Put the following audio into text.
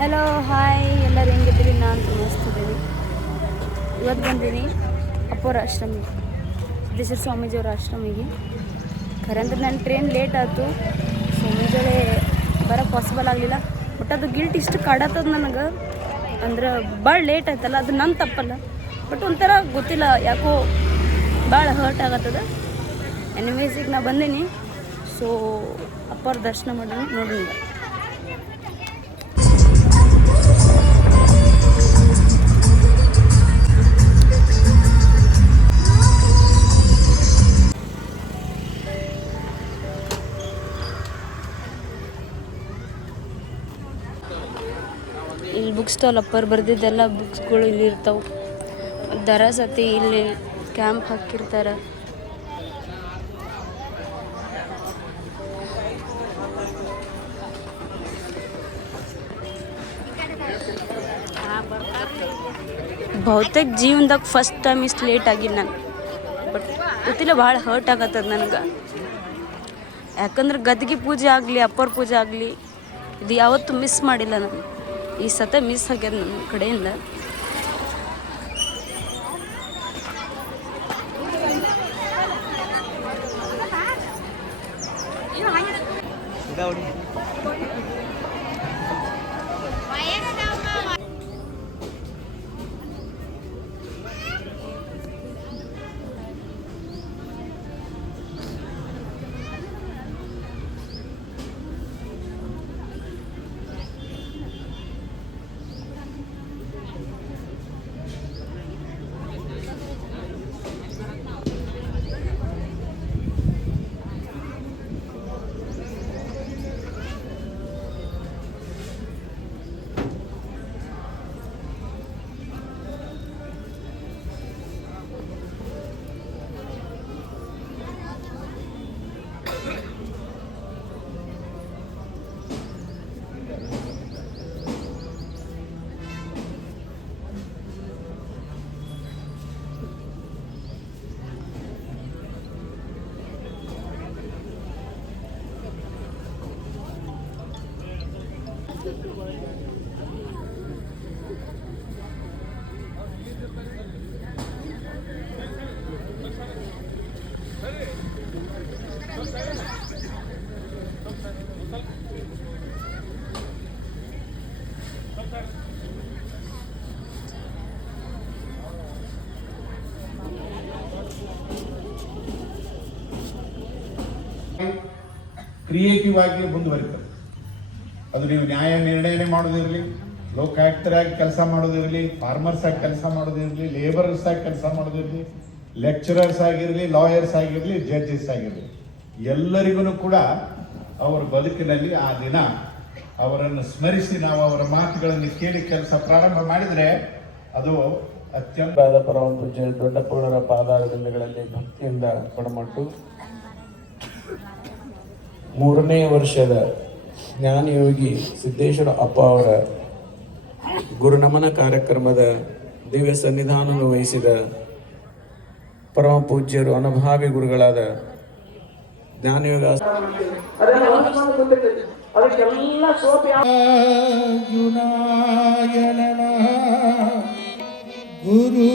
Hello hi, ಎಲ್ಲರೂ ಹೆಂಗಿದ್ದೀರಿ? ನಾನು ತೋರಿಸ್ತಿದ್ದೀನಿ. ಇವತ್ತು ಬಂದೀನಿ ಅಪ್ಪೋರ ಆಶ್ರಮಿಗೆ, ಸಿದ್ದೇಶ್ವರ ಸ್ವಾಮೀಜಿಯವರ ಆಶ್ರಮಿಗೆ. ಖರೆ ಅಂದ್ರೆ ನನ್ನ ಟ್ರೈನ್ ಲೇಟ್ ಆಯಿತು, ಸೊ ಮುಂಜಾನೆ ಬರೋಕ್ಕೆ ಪಾಸಿಬಲ್ ಆಗಲಿಲ್ಲ. ಬಟ್ ಅದು ಗಿಲ್ಟ್ ಇಷ್ಟು ಕಾಡತ್ತದ ನನಗೆ, ಅಂದ್ರೆ ಭಾಳ ಲೇಟ್ ಆಯ್ತಲ್ಲ, ಅದು ನನ್ನ ತಪ್ಪಲ್ಲ. ಬಟ್ ಒಂಥರ ಗೊತ್ತಿಲ್ಲ, ಯಾಕೋ ಭಾಳ ಹರ್ಟ್ ಆಗತ್ತದ. ಎನಿವೇಸ್ ಈಗ ನಾ ಬಂದೀನಿ, ಸೊ ಅಪ್ಪವ್ರ ದರ್ಶನ ಮಾಡೋಣ ನೋಡೋಣ. ಇಲ್ಲಿ ಬುಕ್ ಸ್ಟಾಲ್ ಅಪ್ಪರ್ ಬರ್ದಿದ್ದೆಲ್ಲ ಬುಕ್ಸ್ಗಳು ಇಲ್ಲಿ ಇರ್ತಾವೆ. ದರ ಸತಿ ಇಲ್ಲಿ ಕ್ಯಾಂಪ್ ಹಾಕಿರ್ತಾರೆ. ಬಹುತೇಕ ಜೀವನದಾಗ ಫಸ್ಟ್ ಟೈಮ್ ಇಷ್ಟು ಲೇಟ್ ಆಗಿದ್ದು ನಾನು. ಬಟ್ ಗೊತ್ತಿಲ್ಲ, ಭಾಳ ಹರ್ಟ್ ಆಗತ್ತದ ನನಗೆ. ಯಾಕಂದ್ರೆ ಗದ್ಗೆ ಪೂಜೆ ಆಗಲಿ ಅಪ್ಪರ ಪೂಜೆ ಆಗಲಿ ಇದು ಯಾವತ್ತೂ ಮಿಸ್ ಮಾಡಿಲ್ಲ ನಾನು. ಈ ಸತ ಮಿಸ್ ಆಗ್ಯದ ನನ್ನ ಕಡೆಯಿಂದ. ಕ್ರಿಯೇಟಿವ್ ಆಗಿ ಮುಂದುವರಿತದೆ. ಅದು ನೀವು ನ್ಯಾಯ ನಿರ್ಣಯನೇ ಮಾಡೋದಿರಲಿ, ಲೋಕಾಯುಕ್ತರಾಗಿ ಕೆಲಸ ಮಾಡೋದಿರಲಿ, ಫಾರ್ಮರ್ಸ್ ಆಗಿ ಕೆಲಸ ಮಾಡೋದಿರಲಿ, ಲೇಬರರ್ಸ್ ಆಗಿ ಕೆಲಸ ಮಾಡೋದಿರಲಿ, ಲೆಕ್ಚರರ್ಸ್ ಆಗಿರಲಿ, ಲಾಯರ್ಸ್ ಆಗಿರಲಿ, ಜಡ್ಜಸ್ ಆಗಿರಲಿ, ಎಲ್ಲರಿಗೂ ಕೂಡ ಅವರ ಬದುಕಿನಲ್ಲಿ ಆ ದಿನ ಅವರನ್ನು ಸ್ಮರಿಸಿ ನಾವು ಅವರ ಮಾತುಗಳನ್ನು ಕೇಳಿ ಕೆಲಸ ಪ್ರಾರಂಭ ಮಾಡಿದರೆ ಅದು ಅತ್ಯಂತ ಪರಮ ಪೂಜ್ಯ ದೊಡ್ಡಪ್ಪನವರ ಪಾದಾರವಿಂದಗಳಲ್ಲಿ ಭಕ್ತಿಯಿಂದ ಕೊಡಮಟ್ಟು 3ನೇ ವರ್ಷದ ಜ್ಞಾನಯೋಗಿ ಸಿದ್ದೇಶ್ವರ ಅಪ್ಪ ಅವರ ಗುರುನಮನ ಕಾರ್ಯಕ್ರಮದ ದಿವ್ಯ ಸನ್ನಿಧಾನವನ್ನು ವಹಿಸಿದ ಪರಮ ಪೂಜ್ಯರು ಅನುಭಾವಿ ಗುರುಗಳಾದ ಜ್ಞಾನಯೋಗ ಗುರು